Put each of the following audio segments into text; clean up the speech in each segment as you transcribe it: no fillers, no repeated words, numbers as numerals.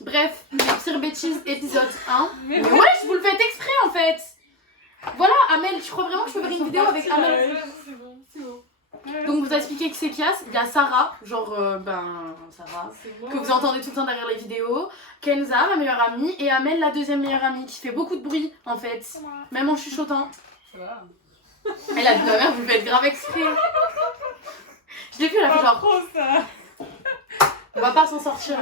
Bref, les pires bêtises, épisode 1. Mais ouais, je vous le fais exprès en fait. Voilà, Amel, tu crois vraiment que je peux faire une vidéo avec Amel? C'est bon, c'est bon. Donc vous expliquez que c'est Kias, il y a Sarah, genre Sarah, que vous entendez tout le temps derrière les vidéos, Kenza, ma meilleure amie, et Amel, la deuxième meilleure amie, qui fait beaucoup de bruit en fait, même en chuchotant. Et la vie de ma mère, vous le faites grave exprès. Je l'ai vu, elle a fait genre... On va pas s'en sortir.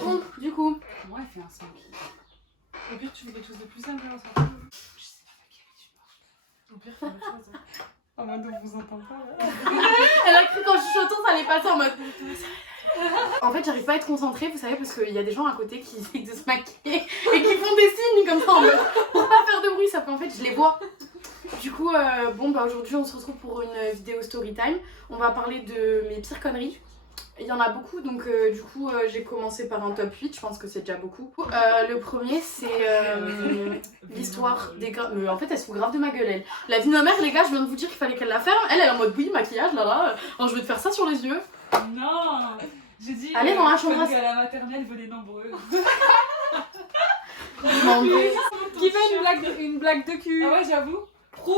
Bon, du coup... Moi, elle fait un 5. Au pire, tu veux quelque chose de plus simple, hein, ça. Je sais pas laquelle tu parles. Au pire, fais autre chose. En mode, on vous entend pas, là. Elle a cru qu'en chuchotant, ça allait passer en mode... En fait, j'arrive pas à être concentrée, vous savez, parce qu'il y a des gens à côté qui essayent de se maquiller et qui font des signes comme ça en mode pour pas faire de bruit, ça fait en fait, je les vois. Du coup, aujourd'hui, on se retrouve pour une vidéo story time. On va parler de mes pires conneries. Il y en a beaucoup, donc j'ai commencé par un top 8, je pense que c'est déjà beaucoup. Le premier, c'est l'histoire des gars. En fait, elles sont grave de ma gueule, elles. La vie de ma mère, les gars, je viens de vous dire qu'il fallait qu'elle la ferme. Elle est en mode oui, maquillage, là. Alors, je vais te faire ça sur les yeux. Non, j'ai dit. Allez dans la chambre. À la maternelle, venez nombreux. Qui fait une blague de cul. Ah ouais, j'avoue. Prout.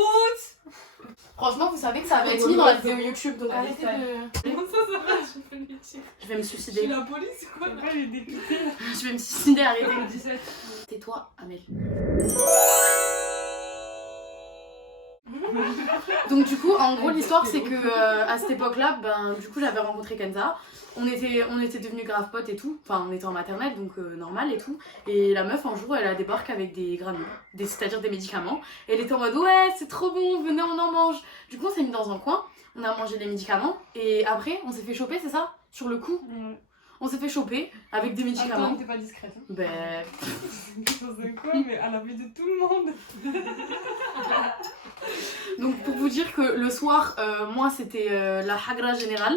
Franchement, vous savez que ça avait été mis dans la vidéo YouTube, donc arrêtez de... Comment ça va? Je fais le métier. Je vais me Je suis suicider. la police ou quoi? Là, elle est députée. Je vais me suicider, arrêtez. 17. Tais-toi, Amel. Donc du coup, en gros, l'histoire c'est que à cette époque-là, du coup, j'avais rencontré Kenza. On était devenus grave potes et tout. Enfin, on était en maternelle, donc normal et tout. Et la meuf, un jour, elle a débarqué avec des granules, c'est-à-dire des médicaments. Et elle était en mode ouais, c'est trop bon, venez, on en mange. Du coup, on s'est mis dans un coin, on a mangé les médicaments. Et après, on s'est fait choper, c'est ça? Sur le coup, on s'est fait choper avec des médicaments. Attends, t'es pas discrète. Hein. Ben... C'est quoi? Mais à la vue de tout le monde. Donc pour vous dire que le soir, moi c'était la hagra générale.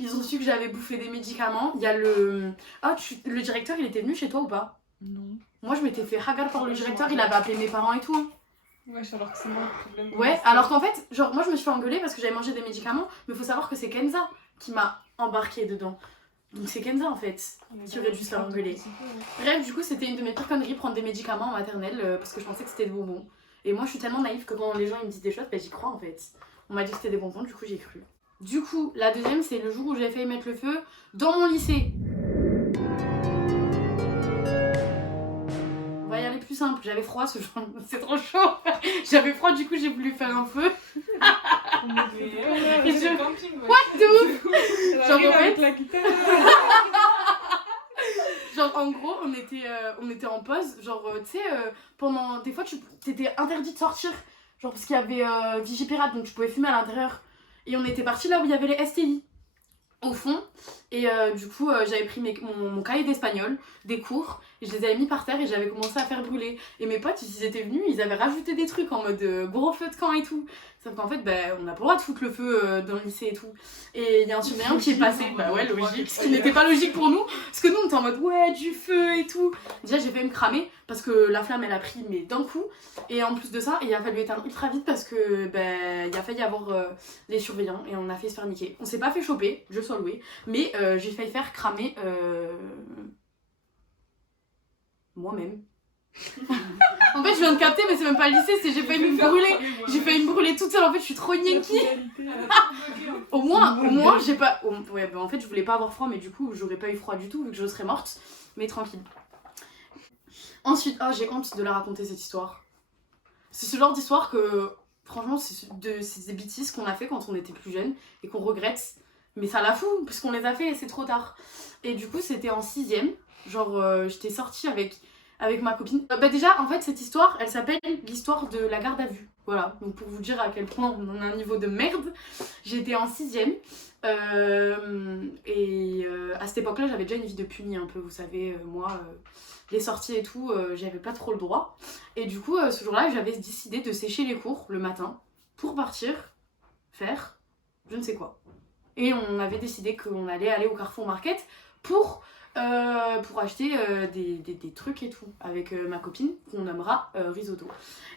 Ils ont su que j'avais bouffé des médicaments. Il y a le... Ah, le directeur, il était venu chez toi ou pas? Non. Moi je m'étais fait hagar par le directeur, il avait appelé mes parents et tout. Ouais, alors que c'est moi le problème. Ouais, alors qu'en fait, genre moi je me suis fait engueuler parce que j'avais mangé des médicaments. Mais faut savoir que c'est Kenza qui m'a embarqué dedans. Donc c'est Kenza en fait qui aurait dû se faire engueuler. Bref, du coup c'était une de mes pires conneries, prendre des médicaments en maternelle parce que je pensais que c'était des bonbons. Et moi je suis tellement naïve que quand les gens ils me disent des choses, j'y crois en fait. On m'a dit que c'était des bonbons, du coup j'ai cru. Du coup, la deuxième c'est le jour où j'ai failli mettre le feu dans mon lycée. On va y aller plus simple, j'avais froid ce jour, c'est trop chaud. J'avais froid, du coup j'ai voulu faire un feu. Et je... What the ouf. Genre en fait... Genre en gros on était en pause, genre tu sais pendant des fois t'étais interdit de sortir, genre parce qu'il y avait Vigipirate donc tu pouvais fumer à l'intérieur et on était parti là où il y avait les STI au fond et du coup j'avais pris mon cahier d'espagnol, des cours et je les avais mis par terre et j'avais commencé à faire brûler et mes potes ils étaient venus, ils avaient rajouté des trucs en mode gros feu de camp et tout, sauf qu'en fait on n'a pas le droit de foutre le feu dans le lycée et tout et il y a un surveillant qui est passé, bah ouais logique, ce qui n'était pas logique pour nous parce que nous on était en mode ouais du feu et tout. Déjà j'ai failli me cramer parce que la flamme elle a pris mais d'un coup et en plus de ça il a fallu éteindre ultra vite parce que il a failli y avoir les surveillants et on a fait se faire niquer. On s'est pas fait choper, je sois louée, mais j'ai failli faire cramer moi-même. En fait je viens de capter mais c'est même pas le lycée, c'est j'ai failli me brûler. J'ai failli me brûler toute seule, en fait je suis trop nienki. Au moins j'ai pas... Ouais en fait je voulais pas avoir froid mais du coup j'aurais pas eu froid du tout vu que je serais morte. Mais tranquille. Ensuite, j'ai honte de la raconter cette histoire. C'est ce genre d'histoire que franchement c'est des bêtises qu'on a fait quand on était plus jeune et qu'on regrette. Mais ça la fout parce qu'on les a fait et c'est trop tard. Et du coup c'était en 6ème. Genre j'étais sortie avec ma copine. Déjà en fait cette histoire elle s'appelle l'histoire de la garde à vue. Voilà, donc pour vous dire à quel point on a un niveau de merde. J'étais en 6ème et à cette époque là j'avais déjà une vie de punie un peu, vous savez, moi les sorties et tout j'avais pas trop le droit. Et du coup ce jour là j'avais décidé de sécher les cours le matin pour partir faire je ne sais quoi. Et on avait décidé qu'on allait aller au Carrefour Market pour acheter des trucs et tout avec ma copine qu'on nommera Risotto.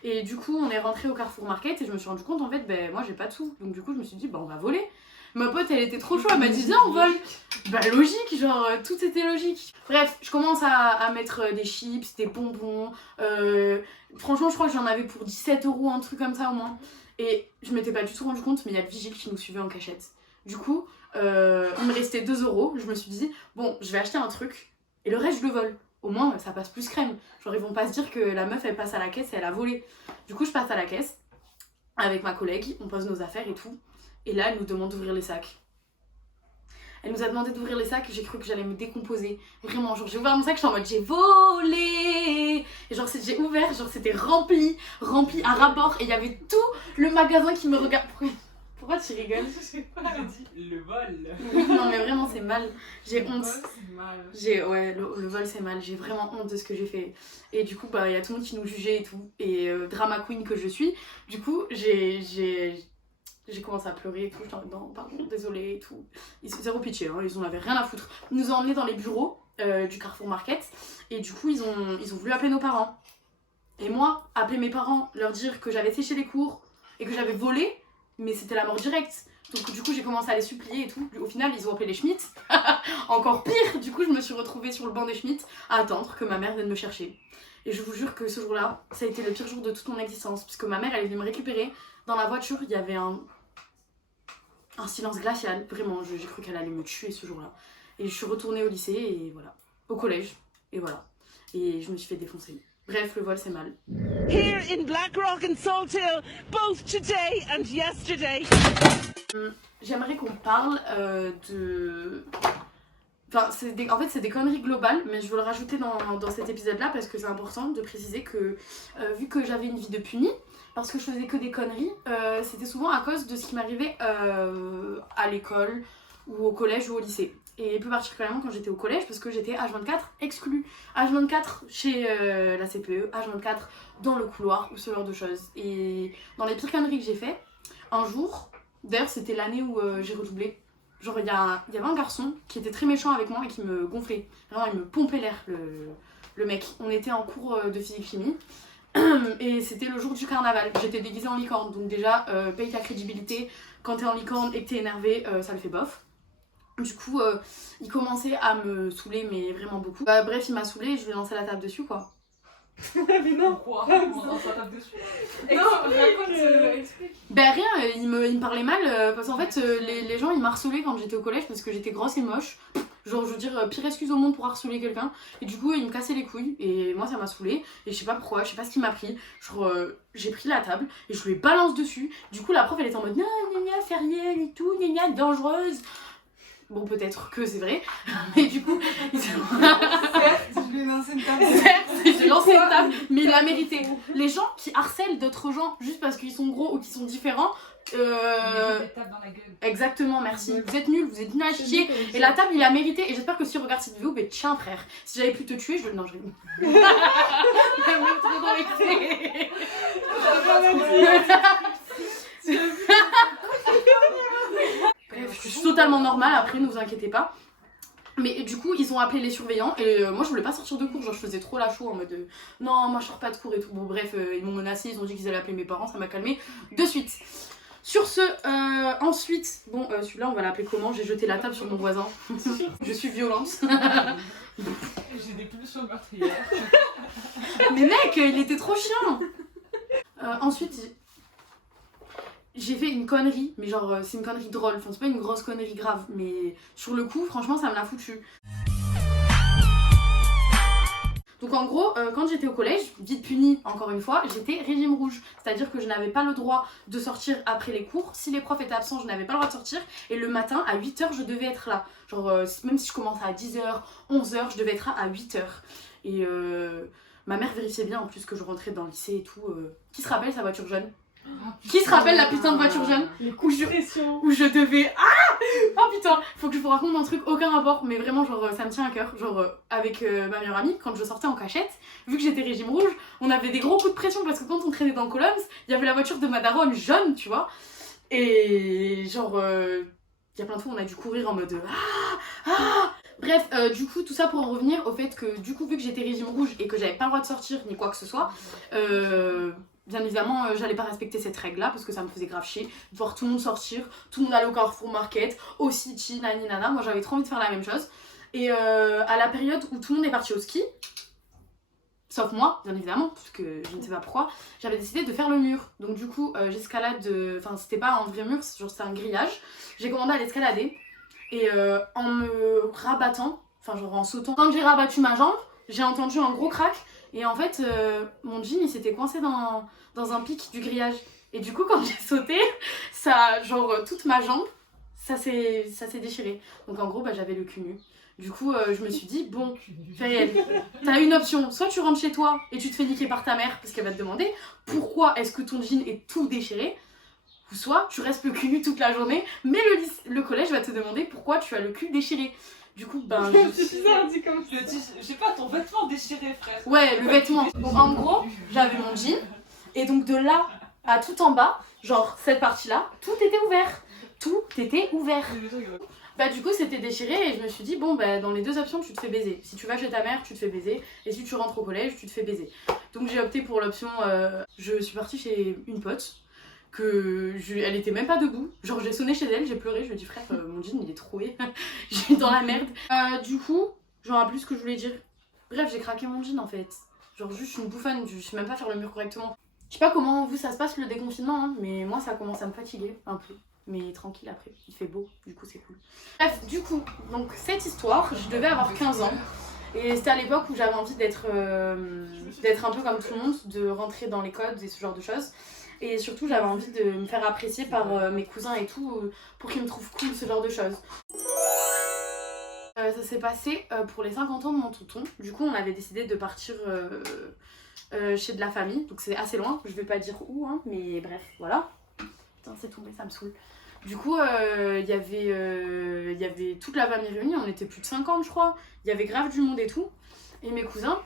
Et du coup on est rentré au Carrefour Market et je me suis rendu compte en fait moi j'ai pas de sous, donc du coup je me suis dit on va voler. Ma pote elle était trop chaude, elle m'a dit viens on vole. Logique, genre tout était logique. Bref, je commence à mettre des chips, des bonbons, franchement je crois que j'en avais pour 17 €, un truc comme ça au moins. Et je m'étais pas du tout rendu compte mais il y a le vigile qui nous suivait en cachette. Du coup il me restait 2 €, je me suis dit bon je vais acheter un truc et le reste je le vole. Au moins ça passe plus crème. Genre ils vont pas se dire que la meuf elle passe à la caisse et elle a volé. Du coup je passe à la caisse avec ma collègue, on pose nos affaires et tout. Et là elle nous demande d'ouvrir les sacs. Elle nous a demandé d'ouvrir les sacs, j'ai cru que j'allais me décomposer. Vraiment, genre j'ai ouvert mon sac, j'étais en mode j'ai volé. Et genre j'ai ouvert, genre c'était rempli à rapport. Et il y avait tout le magasin qui me regarde. Pourquoi tu rigoles? Je sais pas, elle dit le vol. Oui, non mais vraiment c'est mal. J'ai honte. Le vol, c'est mal. Ouais, le vol c'est mal. J'ai vraiment honte de ce que j'ai fait. Et du coup, il y a tout le monde qui nous jugeait et tout. Et drama queen que je suis. Du coup, j'ai commencé à pleurer et tout. J'étais en mode non, pardon, désolée et tout. Zéro pitié, hein, ils en avaient rien à foutre. Ils nous ont emmenés dans les bureaux du Carrefour Market. Et du coup, ils ont voulu appeler nos parents. Et moi, appeler mes parents, leur dire que j'avais séché les cours et que j'avais volé. Mais c'était la mort directe. Donc du coup j'ai commencé à les supplier et tout. Au final ils ont appelé les Schmitt. Encore pire. Du coup je me suis retrouvée sur le banc des Schmitt à attendre que ma mère vienne me chercher. Et je vous jure que ce jour-là, ça a été le pire jour de toute mon existence. Parce que ma mère elle est venue me récupérer. Dans la voiture il y avait un silence glacial. Vraiment j'ai cru qu'elle allait me tuer ce jour-là. Et je suis retournée au lycée et voilà. Au collège. Et voilà. Et je me suis fait défoncer. Bref, le vol c'est mal. Here in Blackrock and Salt Hill, both today and yesterday. J'aimerais qu'on parle de... Enfin, en fait c'est des conneries globales, mais je veux le rajouter dans cet épisode-là parce que c'est important de préciser que vu que j'avais une vie de punie, parce que je faisais que des conneries, c'était souvent à cause de ce qui m'arrivait à l'école ou au collège ou au lycée. Et plus particulièrement quand j'étais au collège parce que j'étais H24 exclue. H24 chez la CPE, H24 dans le couloir ou ce genre de choses. Et dans les pires conneries que j'ai fait, un jour, d'ailleurs c'était l'année où j'ai redoublé, genre il y avait un garçon qui était très méchant avec moi et qui me gonflait. Vraiment il me pompait l'air le mec. On était en cours de physique-chimie. Et c'était le jour du carnaval, j'étais déguisée en licorne, donc déjà paye ta crédibilité, quand t'es en licorne et que t'es énervé, ça le fait bof. Du coup, il commençait à me saouler, mais vraiment beaucoup. Bref, il m'a saoulée et je lui ai lancé la table dessus, quoi. Mais non. Quoi? On lance la table dessus. Explique. Rien, il me parlait mal, parce qu'en fait, les gens, ils m'harcelaient quand j'étais au collège parce que j'étais grosse et moche. Genre, je veux dire, pire excuse au monde pour harceler quelqu'un. Et du coup, il me cassait les couilles. Et moi, ça m'a saoulée. Et je sais pas pourquoi, je sais pas ce qui m'a pris. Genre, j'ai pris la table et je lui balance dessus. Du coup, la prof, elle était en mode, non, gna, fais rien et tout, gna, dangereuse. Bon, peut-être que c'est vrai, mais du coup, Certes, je lui ai lancé une table. certes, j'ai lancé une table, mais il l'a mérité. Les gens qui harcèlent d'autres gens juste parce qu'ils sont gros ou qu'ils sont différents, Des tables dans la gueule. Exactement, merci. Vous êtes nuls, vous êtes nuls à chier. Et la table, il a mérité. Et j'espère que si tu regardes cette vidéo, tiens, frère, si j'avais pu te tuer, non, je rigole. Même trop dans l'excès. Bref, je suis totalement normale, après ne vous inquiétez pas. Mais du coup ils ont appelé les surveillants et moi je voulais pas sortir de cours, genre je faisais trop la chou en mode non moi je sors pas de cours et tout. Bon bref, ils m'ont menacé, ils ont dit qu'ils allaient appeler mes parents, ça m'a calmé de suite. Sur ce, ensuite, bon celui-là on va l'appeler comment? J'ai jeté la table sur mon voisin. Je suis violente. J'ai des pulsions meurtrières. Mais mec, il était trop chiant. Ensuite, j'ai fait une connerie, mais genre c'est une connerie drôle, enfin c'est pas une grosse connerie grave, mais sur le coup franchement ça me l'a foutu. Donc en gros, quand j'étais au collège, vite punie encore une fois, j'étais régime rouge. C'est-à-dire que je n'avais pas le droit de sortir après les cours. Si les profs étaient absents, je n'avais pas le droit de sortir. Et le matin, à 8h, je devais être là. Genre, même si je commençais à 10h, 11h, je devais être là à 8h. Et ma mère vérifiait bien en plus que je rentrais dans le lycée et tout. Qui se rappelle sa voiture jaune? Qui se rappelle la putain de voiture jaune où je devais... Oh putain, faut que je vous raconte un truc, aucun rapport, mais vraiment genre ça me tient à cœur. Genre avec ma meilleure amie, quand je sortais en cachette, vu que j'étais régime rouge, on avait des gros coups de pression parce que quand on traînait dans Colomns, il y avait la voiture de ma daronne jaune, tu vois. Et genre, il y a plein de fois on a dû courir en mode Bref, du coup, tout ça pour en revenir au fait que du coup, vu que j'étais régime rouge et que j'avais pas le droit de sortir ni quoi que ce soit, bien évidemment, j'allais pas respecter cette règle-là parce que ça me faisait grave chier de voir tout le monde sortir, tout le monde aller au Carrefour Market, au City, nani nana. Moi, j'avais trop envie de faire la même chose. Et à la période où tout le monde est parti au ski, sauf moi, bien évidemment, parce que je ne sais pas pourquoi, j'avais décidé de faire le mur. Donc du coup, j'escalade, enfin c'était pas un vrai mur, c'était un grillage. J'ai commandé à l'escalader et en me rabattant, enfin genre en sautant, quand j'ai rabattu ma jambe, j'ai entendu un gros crack et en fait mon jean il s'était coincé dans un pic du grillage. Et du coup quand j'ai sauté, ça, genre toute ma jambe, ça s'est déchiré. Donc en gros bah, j'avais le cul nu. Du coup, je me suis dit, bon, Feriel, t'as une option. Soit tu rentres chez toi et tu te fais niquer par ta mère parce qu'elle va te demander pourquoi est-ce que ton jean est tout déchiré. Ou soit tu restes le cul nu toute la journée, mais le collège va te demander pourquoi tu as le cul déchiré. Du coup, ben. C'est bizarre dit comme ça. J'ai pas ton vêtement déchiré, frère. Ouais, le vêtement. Donc en gros, j'avais mon jean et donc de là à tout en bas, genre cette partie-là, tout était ouvert. Tout était ouvert. Bah du coup c'était déchiré et je me suis dit bon bah dans les deux options tu te fais baiser. Si tu vas chez ta mère tu te fais baiser et si tu rentres au collège tu te fais baiser. Donc j'ai opté pour l'option je suis partie chez une pote elle était même pas debout. Genre j'ai sonné chez elle, j'ai pleuré, je lui ai dit frère mon jean il est troué, je suis dans la merde. Du coup j'en ai plus ce que je voulais dire. Bref j'ai craqué mon jean en fait. Genre juste une bouffonne, je sais même pas faire le mur correctement. Je sais pas comment vous ça se passe le déconfinement hein, mais moi ça commence à me fatiguer un peu. Mais tranquille après, il fait beau, du coup c'est cool. Bref, du coup, donc cette histoire, je devais avoir 15 ans. Et c'était à l'époque où j'avais envie d'être un peu comme tout le monde, de rentrer dans les codes et ce genre de choses. Et surtout j'avais envie de me faire apprécier par mes cousins et tout, pour qu'ils me trouvent cool, ce genre de choses. Ça s'est passé pour les 50 ans de mon tonton. Du coup on avait décidé de partir chez de la famille. Donc c'est assez loin, je vais pas dire où, hein, mais bref, voilà. Putain c'est tombé, ça me saoule. Du coup, il y avait toute la famille réunie, on était plus de 50 je crois. Il y avait grave du monde et tout. Et mes cousins,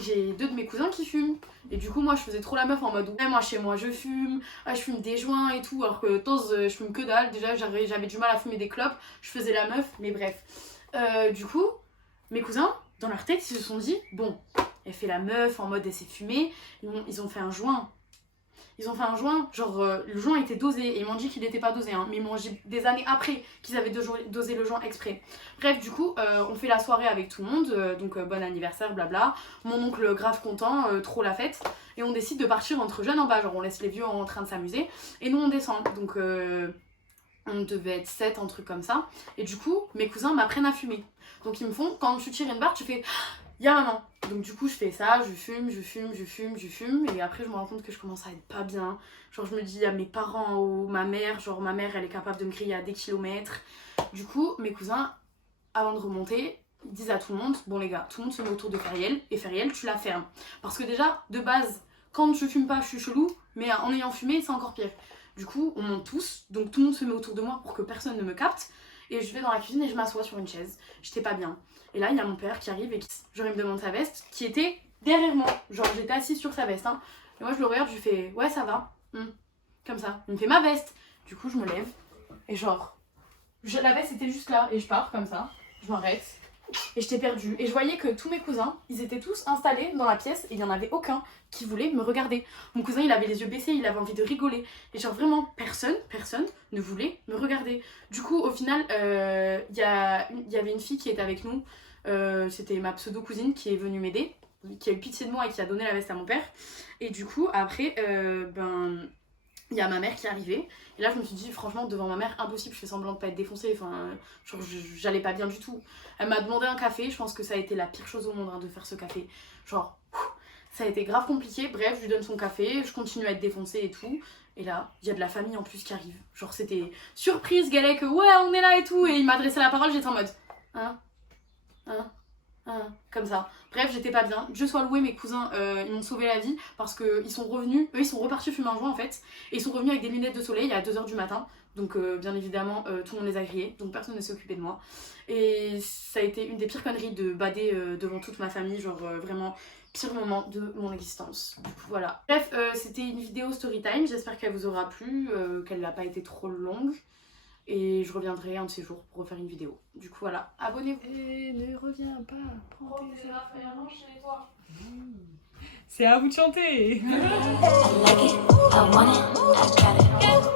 j'ai deux de mes cousins qui fument. Et du coup, moi je faisais trop la meuf en mode ouais, moi chez moi je fume, je fume des joints et tout. Alors que tant je fume que dalle, déjà j'avais du mal à fumer des clopes, je faisais la meuf, mais bref. Du coup, mes cousins, dans leur tête, ils se sont dit bon, elle fait la meuf en mode elle s'est fumée, ils ont fait un joint. Ils ont fait un joint, genre le joint était dosé et ils m'ont dit qu'il n'était pas dosé, hein, mais ils m'ont dit des années après qu'ils avaient dosé le joint exprès. Bref, du coup, on fait la soirée avec tout le monde, donc bon anniversaire, blabla. Mon oncle grave content, trop la fête. Et on décide de partir entre jeunes en bas, genre on laisse les vieux en train de s'amuser. Et nous on descend, donc on devait être 7, un truc comme ça. Et du coup, mes cousins m'apprennent à fumer. Donc ils me font, quand tu tires une barre, tu fais... Y'a maman. Donc du coup je fais ça, je fume et après je me rends compte que je commence à être pas bien. Genre je me dis à mes parents en haut, ma mère elle est capable de me griller à des kilomètres. Du coup mes cousins, avant de remonter, ils disent à tout le monde, bon les gars, tout le monde se met autour de Feriel et Feriel tu la fermes. Parce que déjà de base, quand je fume pas je suis chelou, mais en ayant fumé c'est encore pire. Du coup on monte tous, donc tout le monde se met autour de moi pour que personne ne me capte. Et je vais dans la cuisine et je m'assois sur une chaise, j'étais pas bien. Et là, il y a mon père qui arrive et genre, il me demande sa veste, qui était derrière moi. Genre, j'étais assise sur sa veste. Hein. Et moi, je le regarde, je lui fais ouais, ça va. Comme ça. Il me fait ma veste. Du coup, je me lève. Et genre, la veste était juste là. Et je pars comme ça. Je m'arrête. Et j'étais perdue. Et je voyais que tous mes cousins, ils étaient tous installés dans la pièce. Et il n'y en avait aucun qui voulait me regarder. Mon cousin, il avait les yeux baissés, il avait envie de rigoler. Et genre, vraiment, personne ne voulait me regarder. Du coup, au final, il y avait une fille qui était avec nous. C'était ma pseudo-cousine qui est venue m'aider, qui a eu pitié de moi et qui a donné la veste à mon père. Et du coup, après, il y a ma mère qui est arrivée. Et là, je me suis dit, franchement, devant ma mère, impossible, je fais semblant de pas être défoncée. Enfin, genre, j'allais pas bien du tout. Elle m'a demandé un café. Je pense que ça a été la pire chose au monde hein, de faire ce café. Genre, ça a été grave compliqué. Bref, je lui donne son café. Je continue à être défoncée et tout. Et là, il y a de la famille en plus qui arrive. Genre, c'était surprise, Galec, ouais, on est là et tout. Et il m'a adressé la parole, j'étais en mode, comme ça. Bref, j'étais pas bien. Dieu soit loué, mes cousins, ils m'ont sauvé la vie parce qu'ils sont revenus, eux ils sont repartis fumer un joint en fait. Et ils sont revenus avec des lunettes de soleil à 2h du matin. Donc bien évidemment, tout le monde les a grillés. Donc personne ne s'est occupé de moi. Et ça a été une des pires conneries de bader devant toute ma famille. Genre vraiment pire moment de mon existence. Du coup voilà. Bref, c'était une vidéo story time. J'espère qu'elle vous aura plu, qu'elle n'a pas été trop longue. Et je reviendrai un de ces jours pour refaire une vidéo. Du coup voilà, abonnez-vous. Et ne reviens pas, prends Prends tes tes affaires, range chez toi. C'est à vous de chanter. I like it, I want it, I got it.